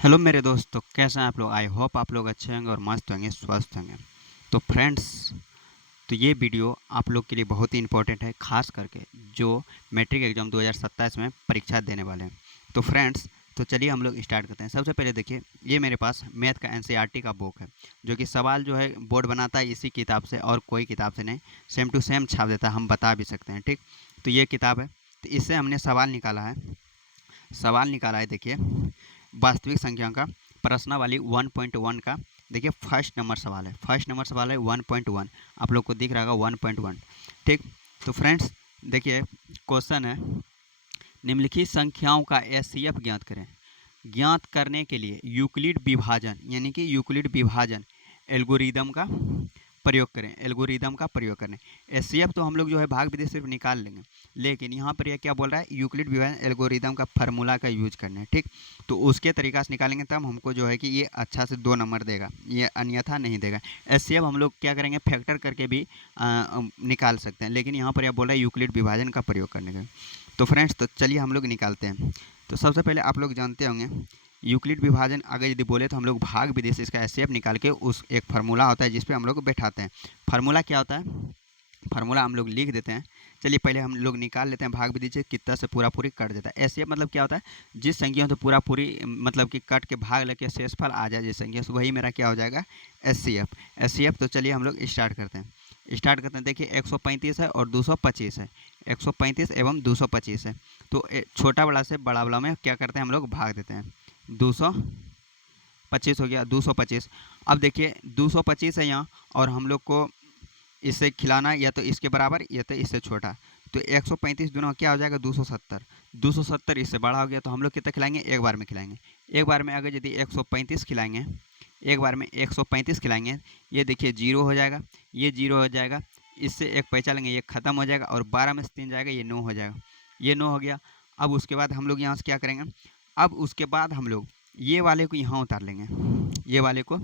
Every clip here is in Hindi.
हेलो मेरे दोस्तों, कैसे हैं आप लोग। आई होप आप लोग अच्छे होंगे और मस्त होंगे, स्वस्थ होंगे। तो फ्रेंड्स, तो ये वीडियो आप लोग के लिए बहुत ही इंपॉर्टेंट है, खास करके जो मैट्रिक एग्ज़ाम 2027 में परीक्षा देने वाले हैं। तो फ्रेंड्स, तो चलिए हम लोग स्टार्ट करते हैं। सबसे पहले देखिए, ये मेरे पास मैथ का एनसीईआरटी का बुक है, जो कि सवाल जो है बोर्ड बनाता है इसी किताब से और कोई किताब से नहीं, सेम टू सेम छाप देता है, हम बता भी सकते हैं। ठीक, तो ये किताब है, तो इससे हमने सवाल निकाला है। देखिए, वास्तविक संख्याओं का प्रश्नावली 1.1 का। देखिए, फर्स्ट नंबर सवाल है 1.1। आप लोग को दिख रहा होगा 1.1। ठीक, तो फ्रेंड्स देखिए, क्वेश्चन है, निम्नलिखित संख्याओं का एचसीएफ ज्ञात करें। ज्ञात करने के लिए यूक्लिड विभाजन यानी कि यूक्लिड विभाजन एल्गोरिदम का प्रयोग करें। एचसीएफ तो हम लोग जो है भाग विधि सिर्फ निकाल लेंगे, लेकिन यहाँ पर यह क्या बोल रहा है, यूक्लिड विभाजन एल्गोरिदम का फार्मूला का यूज करना है। ठीक, तो उसके तरीका से निकालेंगे तब हमको जो है कि ये अच्छा से 2 नंबर देगा, ये अन्यथा नहीं देगा। एचसीएफ हम लोग क्या करेंगे, फैक्टर करके भी निकाल सकते हैं, लेकिन यहाँ पर यह बोल रहा है यूक्लिड विभाजन का प्रयोग करने का। तो फ्रेंड्स, तो चलिए हम लोग निकालते हैं। तो सबसे पहले आप लोग जानते होंगे, यूक्लिड विभाजन अगर यदि बोले तो हम लोग भाग विधि से इसका एचसीएफ निकाल के उस एक फार्मूला होता है जिस पे हम लोग बैठाते हैं। फार्मूला क्या होता है, फार्मूला हम लोग लिख देते हैं। चलिए पहले हम लोग निकाल लेते हैं भाग विधि से, कितना से पूरा पूरी कट देता है। एचसीएफ मतलब क्या होता है, जिस संख्या से पूरा पूरी मतलब कि कट के भाग लेके शेषफल आ जाए जिस संख्या से, वही मेरा क्या हो जाएगा, एचसीएफ। तो चलिए हम लोग स्टार्ट करते हैं। देखिए, 135 है और 225 है, 135 एवं 225 है। तो छोटा बड़ा से बड़ा वाला में क्या करते हैं, हम लोग भाग देते हैं। 225 हो गया, 225। अब देखिए 225 है यहाँ, और हम लोग को इसे खिलाना या तो इसके बराबर या तो इससे छोटा। तो 135 दोनों क्या हो जाएगा, 270। 270 इससे बड़ा हो गया, तो हम लोग कितना खिलाएंगे, एक बार में खिलाएंगे। एक बार में अगर यदि 135 खिलाएंगे, एक बार में 135 खिलाएंगे, ये देखिए 0 हो जाएगा, ये 0 हो जाएगा, इससे एक पैसा लेंगे, ये ख़त्म हो जाएगा, और 12 में से 3 जाएगा, ये 9 हो जाएगा, ये 9 हो गया। अब उसके बाद हम लोग यहाँ से क्या करेंगे, अब उसके बाद हम लोग ये वाले को यहाँ उतार लेंगे, ये वाले को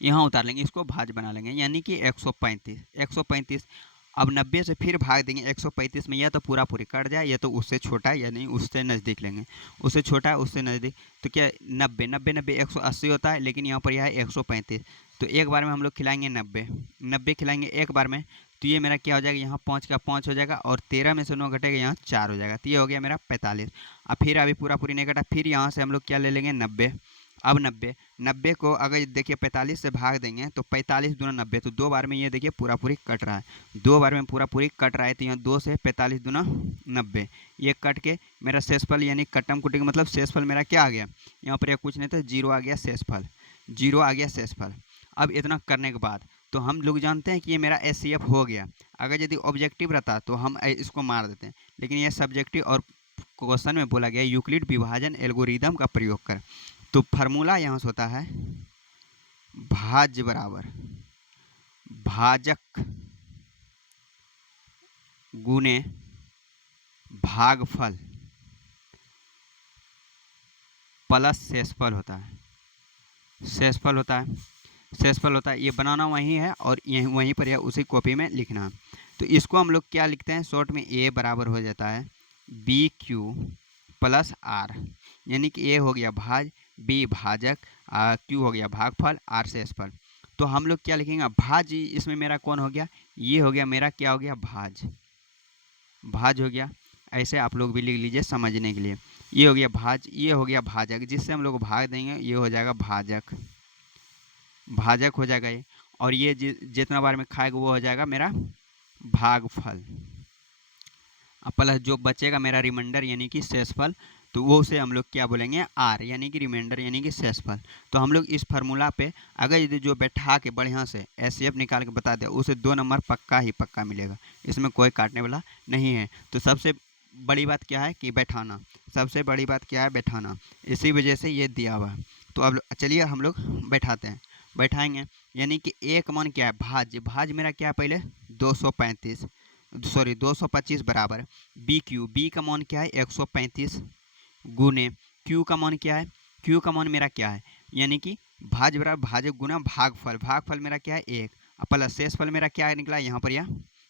यहाँ उतार लेंगे, इसको भाज बना लेंगे, यानी कि 135। अब 90 से फिर भाग देंगे 135 में, या तो पूरा पूरी कट जाए या तो उससे छोटा यानी उससे नज़दीक लेंगे, उससे छोटा उससे नज़दीक। तो क्या 90 180 होता है, लेकिन यहाँ पर यह है 135। तो एक बार में हम लोग खिलाएंगे 90 खिलाएंगे एक बार में, तो ये मेरा क्या हो जाएगा, यहाँ 5 का 5 हो जाएगा, और 13 में से 9 घटेगा, यहाँ 4 हो जाएगा, तो ये हो गया मेरा 45। अब फिर अभी पूरा पूरी नहीं कटा, फिर यहाँ से हम लोग क्या ले लेंगे, 90। अब 90 को अगर देखिए 45 से भाग देंगे तो 45 दूना 90, तो 2 बार में ये देखिए पूरा पूरी कट रहा है, 2 बार में पूरा पूरी कट रहा है। तो यहाँ 2 से 45 दूना 90, ये कट के मेरा शेषफल यानी कट्टम कुटी का मतलब शेषफल मेरा क्या आ गया, यहाँ पर कुछ नहीं तो 0 आ गया शेषफल, 0 आ गया शेषफल। अब इतना करने के बाद तो हम लोग जानते हैं कि ये मेरा एचसीएफ हो गया। अगर यदि ऑब्जेक्टिव रहता तो हम इसको मार देते हैं, लेकिन ये सब्जेक्टिव और क्वेश्चन में बोला गया यूक्लिड विभाजन एल्गोरिदम का प्रयोग कर। तो फार्मूला यहाँ से होता है भाज्य बराबर भाजक गुने भागफल प्लस शेषफल होता है, ये बनाना वही है और यहीं वहीं पर यह उसी कॉपी में लिखना है। तो इसको हम लोग क्या लिखते हैं, शॉर्ट में ए बराबर हो जाता है बी क्यू प्लस आर, यानी कि ए हो गया भाज, बी भाजक, क्यू हो गया भागफल, आर शेषफल। तो हम लोग क्या लिखेंगे, भाज, इसमें मेरा कौन हो गया, ये हो गया मेरा क्या हो गया, भाज हो गया। ऐसे आप लोग भी लिख लीजिए समझने के लिए, ये हो गया भाज, ये हो गया भाजक, जिससे हम लोग भाग देंगे ये हो जाएगा भाजक हो जाएगा ये, और ये जितना बार में खाएगा वो हो जाएगा मेरा भागफल। प्लस जो बचेगा मेरा रिमाइंडर यानी कि शेषफल, तो वो से हम लोग क्या बोलेंगे, आर यानी कि रिमाइंडर यानी कि शेषफल। तो हम लोग इस फार्मूला पे अगर यदि जो बैठा के बढ़िया से एचसीएफ निकाल के बता दे, उसे 2 नंबर पक्का ही पक्का मिलेगा, इसमें कोई काटने वाला नहीं है। तो सबसे बड़ी बात क्या है कि बैठाना, सबसे बड़ी बात क्या है, बैठाना, इसी वजह से ये दिया हुआ है। तो अब चलिए हम लोग बैठाते हैं, बैठाएंगे, यानी कि एक मान क्या है, भाज मेरा क्या है पहले 225 बराबर बी का मान क्या है 135 गुने क्यू का मान क्या है, क्यू का मान मेरा क्या है, यानी कि भाज बराबर भाजक गुना भागफल मेरा क्या है 1, प्लस शेषफल मेरा क्या निकला यहाँ पर, यह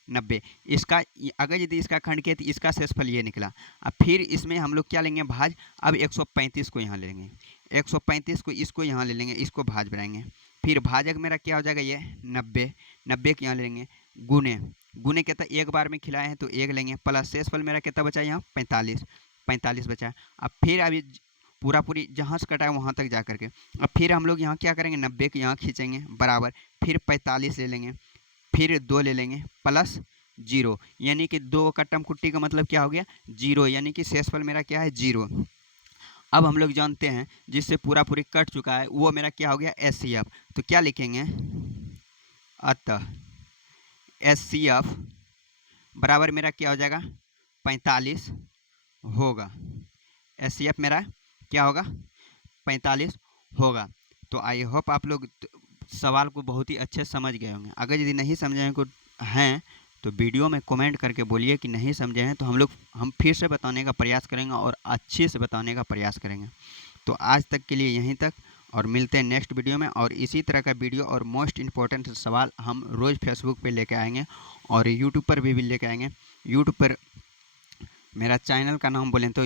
90। इसका अगर यदि इसका खंड किया तो इसका शेषफल ये निकला। अब फिर इसमें हम लोग क्या लेंगे, भाज, अब 135 को यहाँ लेंगे, 135 को इसको यहाँ ले लेंगे, इसको भाज बनाएंगे। फिर भाजक मेरा क्या हो जाएगा, ये 90, 90 को यहाँ ले लेंगे, गुने गुने कितना एक बार में खिलाए हैं तो एक लेंगे, प्लस शेषफल मेरा कितना बचा यहाँ 45, 45 बचा है। अब फिर अभी पूरा पूरी जहाँ से कटा है वहाँ तक जा करके अब फिर हम लोग यहाँ क्या करेंगे, 90 को यहाँ खींचेंगे बराबर, फिर 45 ले लेंगे, फिर 2 ले लेंगे प्लस 0, यानी कि 2 कट्टम कुट्टी का मतलब क्या हो गया 0, यानी कि शेषफल मेरा क्या है 0। अब हम लोग जानते हैं जिससे पूरा पूरी कट चुका है वो मेरा क्या हो गया HCF, तो क्या लिखेंगे, अतः HCF बराबर मेरा क्या हो जाएगा 45 होगा, HCF मेरा क्या होगा 45 होगा। तो आई होप आप लोग सवाल को बहुत ही अच्छे समझ गए होंगे। अगर यदि नहीं समझे हैं तो वीडियो में कमेंट करके बोलिए कि नहीं समझे हैं, तो हम फिर से बताने का प्रयास करेंगे और अच्छे से बताने का प्रयास करेंगे। तो आज तक के लिए यहीं तक, और मिलते हैं नेक्स्ट वीडियो में। और इसी तरह का वीडियो और मोस्ट इम्पोर्टेंट सवाल हम रोज़ फेसबुक पे लेके आएंगे और यूट्यूब पर भी लेके आएंगे। यूट्यूब पर मेरा चैनल का नाम बोलें तो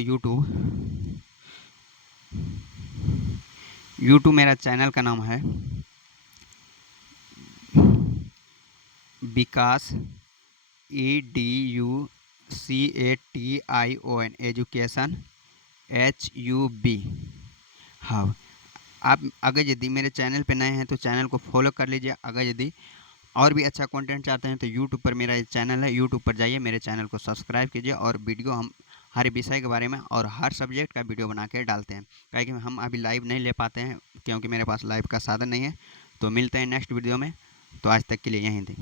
यूट्यूब मेरा चैनल का नाम है विकास EDUCATION एजुकेशन HUB। हाँ, आप अगर यदि मेरे चैनल पे नए हैं तो चैनल को फॉलो कर लीजिए। अगर यदि और भी अच्छा कंटेंट चाहते हैं तो यूट्यूब पर मेरा चैनल है, यूट्यूब पर जाइए, मेरे चैनल को सब्सक्राइब कीजिए। और वीडियो हम हर विषय के बारे में और हर सब्जेक्ट का वीडियो बना के डालते हैं, क्योंकि हम अभी लाइव नहीं ले पाते हैं क्योंकि मेरे पास लाइव का साधन नहीं है। तो मिलते हैं नेक्स्ट वीडियो में। तो आज तक के लिए यहीं थी।